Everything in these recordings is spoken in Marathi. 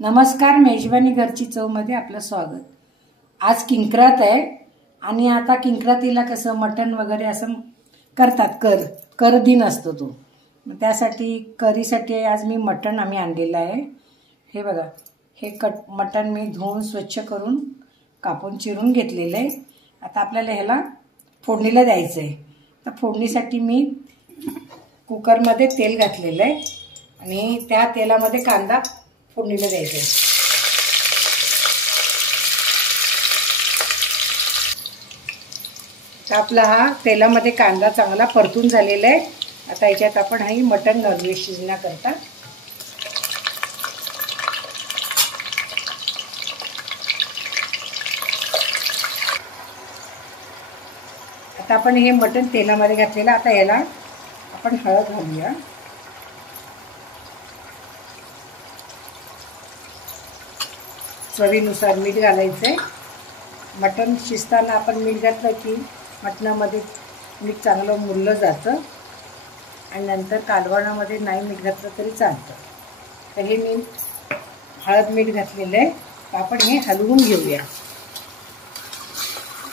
नमस्कार, मेजवानी घरची चवमध्ये आपलं स्वागत। आज किंक्रात आहे आणि आता किंक्रातीला कसं मटण वगैरे असं करतात, कर दिन असतो तो। त्यासाठी करीसाठी आज मी मटण आम्ही आणलेलं आहे। हे बघा, हे मटण मी धुवून स्वच्छ करून कापून चिरून घेतलेलं आहे। आता आपल्याला ह्याला फोडणीला द्यायचं आहे। तर फोडणीसाठी मी कुकरमध्ये तेल घातलेलं आहे आणि त्या तेलामध्ये कांदा फोडणीला द्यायचं आहे। तर आपला हा तेलामध्ये कांदा चांगला परतून झालेला आहे। आता याच्यात आपण हे मटण घालूया शिजण्याकरता। आता आपण हे मटण तेलामध्ये घातलेलं, आता याला आपण हळद घालूया। चवीनुसार मीठ घालायचंय। मटण शिजताना आपण मीठ घातलं की मटणामध्ये मीठ चांगलं मुरलं जातं आणि नंतर कालवणामध्ये नाही मीठ घातलं तरी चालतं। तर हे मी हळद मीठ घातलेलं आहे। तर आपण हे हलवून घेऊया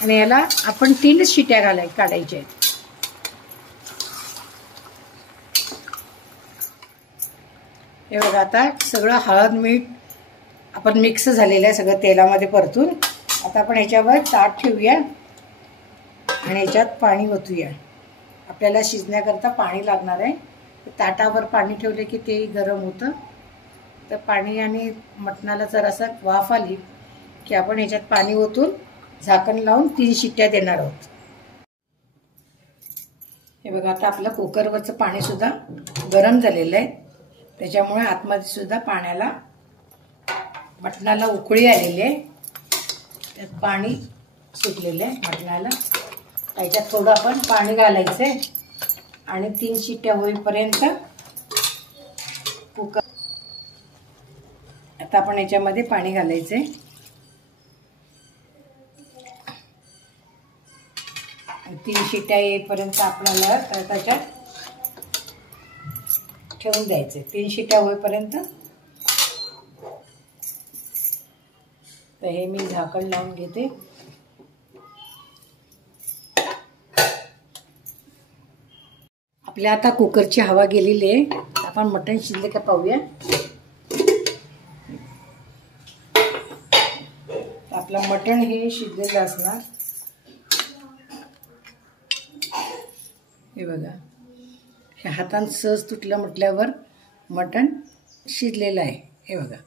आणि याला आपण 3 शिट्या काढायच्या आहेत। हे बघा, आता सगळं हळद मीठ आपण मिक्स झालेलं आहे सगळं तेलामध्ये परतून। आता आपण ह्याच्यावर ताट ठेवूया आणि ह्याच्यात पाणी ओतूया। आपल्याला शिजण्याकरता पाणी लागणार आहे। ताटावर पाणी ठेवले की ते गरम होतं। तर पाणी आणि मटणाला जरासा वाफ आली की आपण ह्याच्यात पाणी ओतून झाकण लावून 3 शिट्ट्या देणार आहोत। हे बघा, आता आपलं कुकरवरचं पाणी सुद्धा गरम झालेलं आहे। त्याच्यामुळे आतमध्ये सुद्धा पाण्याला मटणाला उकळी आलेली आहे। त्यात पाणी सुटलेलं आहे मटणाला। त्याच्यात थोडं आपण पाणी घालायचं आहे आणि 3 शिट्ट्या होईपर्यंत कुकर। आता आपण याच्यामध्ये पाणी घालायचं आहे। 3 शिट्ट्या येईपर्यंत आपल्याला त्याच्यात ठेवून द्यायचं। 3 शिट्ट्या होईपर्यंत। तर हे मी झाकण लावून घेते। आपल्या आता कुकरची हवा गेलेली आहे। आपण मटण शिजले का पाहूया। आपलं मटण हे शिजलेलं असणार। हे बघा, हे हातानं सहज तुटलं म्हटल्यावर मटण शिजलेलं आहे। हे बघा,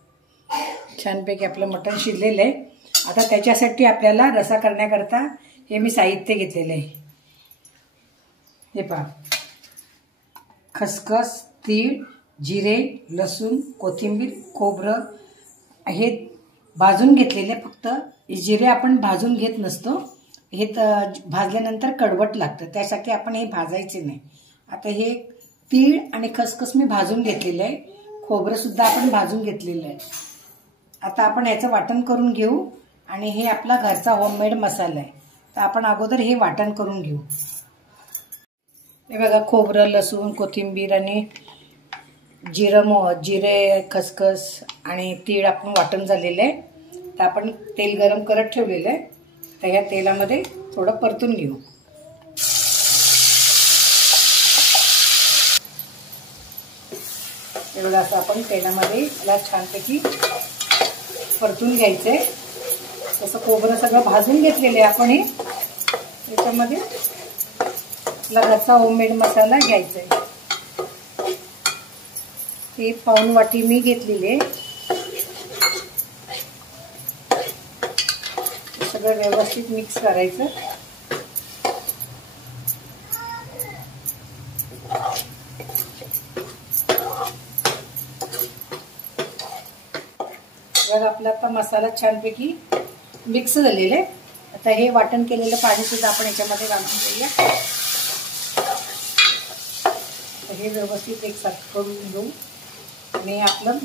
छानपैकी आपलं मटण शिजलेलं आहे। आता त्याच्यासाठी आपल्याला रसा करण्याकरता हे मी साहित्य घेतलेलं आहे। हे पहा, खसखस, तीळ, जिरे, लसूण, कोथिंबीर, खोबरं हे भाजून घेतलेले। फक्त जिरे आपण भाजून घेत नसतो, हे भाजल्यानंतर कडवट लागतं, त्यासाठी आपण हे भाजायचे नाही। आता हे तीळ आणि खसखस मी भाजून घेतलेलं आहे। खोबरं सुद्धा आपण भाजून घेतलेलं आहे। आता आपण याचं वाटण करून घेऊ आणि हे आपला घरचा होममेड मसाला आहे। तर आपण अगोदर हे वाटण करून घेऊ। हे बघा, खोबरं, लसूण, कोथिंबीर आणि जिरे, खसखस आणि तीळ आपण वाटण झालेलं आहे। तर आपण तेल गरम करत ठेवलेलं आहे। तर या तेलामध्ये थोडं परतून घेऊ। हे बघा, असं आपण तेलामध्ये याला छानपैकी परतून घ्यायचंय। तसं खोबरं सगळं भाजून घेतलेलं आहे आपण। हे याच्यामध्ये आपला घरचा होममेड मसाला घ्यायचा आहे। हे पाऊण वाटी मी घेतलेली आहे। सगळं व्यवस्थित मिक्स करायचं। बघा, आपला आता मसाला छानपैकी मिक्स झालेला आहे। आता हे वाटण केलेलं पाणी सुद्धा आपण याच्यामध्ये घालून घेऊया। हे व्यवस्थित एकसारखं करून घेऊ आणि आपलं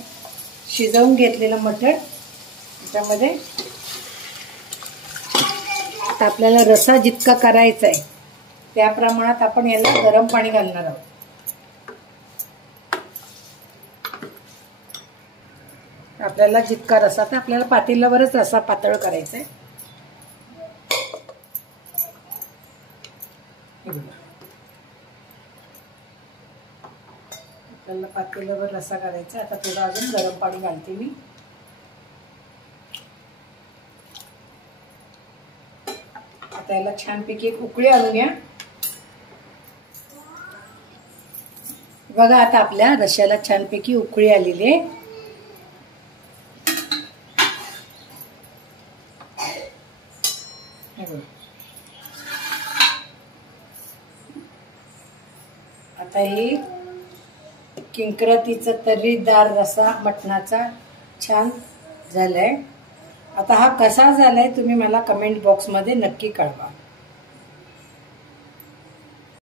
शिजवून घेतलेलं मटण याच्यामध्ये। आता आपल्याला रसा जितका करायचा आहे त्या प्रमाणात आपण याला गरम पाणी घालणार आहोत। आपल्याला जितका रस्सा, तर आपल्याला पातेल्यावरच रस्सा पातळ करायचा आहे. आपल्याला पातेल्यावर रस्सा करायचा. आता थोडं अजून गरम पाणी घालते मी. आता याला छानपैकी एक उकळी आणून या. बघा आता आपल्या रश्श्याला छानपैकी उकळी आलेली आहे. आता ही किंक्रातीचा तर्रीदार रस्सा मटणाचा छान झालाय. आता हा कसा झालाय तुम्ही मला कमेंट बॉक्समध्ये नक्की कळवा.